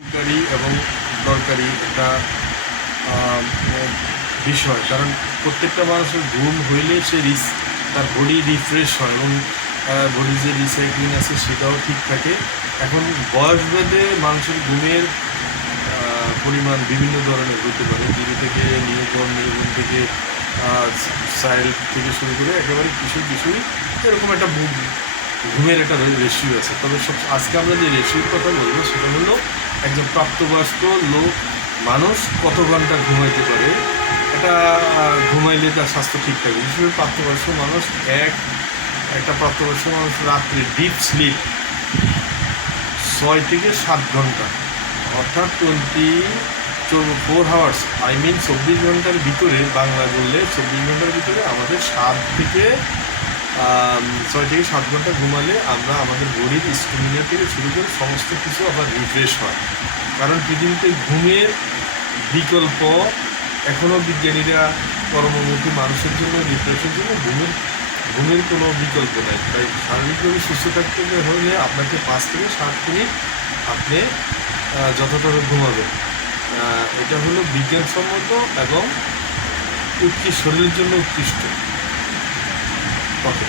উপকারী এবং দরকারি একটা বিষয়, কারণ প্রত্যেকটা মানুষের ঘুম হইলে সে তার বডি রিফ্রেশ হয় এবং বডির যে রিসাইক্লিং আছে সেটাও ঠিক থাকে। এখন বয়স ভেদে মানুষের ঘুমের পরিমাণ বিভিন্ন ধরনের হতে পারে, ধীরে থেকে নিউবর্ন থেকে চাইল্ড থেকে শুরু করে একেবারে কিছুই এরকম একটা ঘুমের একটা রেশিও আছে। তবে আজকে আমরা যে রেশিওর কথা বলবো সেটা হলো একজন প্রাপ্তবয়স্ক মানুষ কত ঘন্টা ঘুমাইতে পারে, এটা ঘুমাইলে তার স্বাস্থ্য ঠিক থাকে। বিশেষ করে প্রাপ্তবয়স্ক মানুষ একটা প্রাপ্তবয়স্ক মানুষ রাত্রে ডিপ স্লিপ 6 থেকে 7 ঘন্টা, অর্থাৎ 24 আওয়ার্স, 24 ঘন্টার ভিতরে, বাংলায় বললে 24 ঘন্টার ভিতরে আমাদের 6 থেকে 7 ঘন্টা ঘুমালে আমরা আমাদের বডির স্ট্যামিনা থেকে শুরু করে সমস্ত কিছু আবার রিফ্রেশ হয়। কারণ পৃথিবীতে ঘুমের বিকল্প এখনও বিজ্ঞানীরা কর্মমুখী মানুষের জন্য রিফ্রেশের জন্য ঘুমের কোনো বিকল্প নাই। তাই শারীরিকভাবে সুস্থ থাকতে হলে আপনাকে 5 থেকে 7 মিনিট আপনি যথাযথ ঘুমাবেন। এটা হলো বিজ্ঞানসম্মত এবং শরীরের জন্য উৎকৃষ্ট কথা।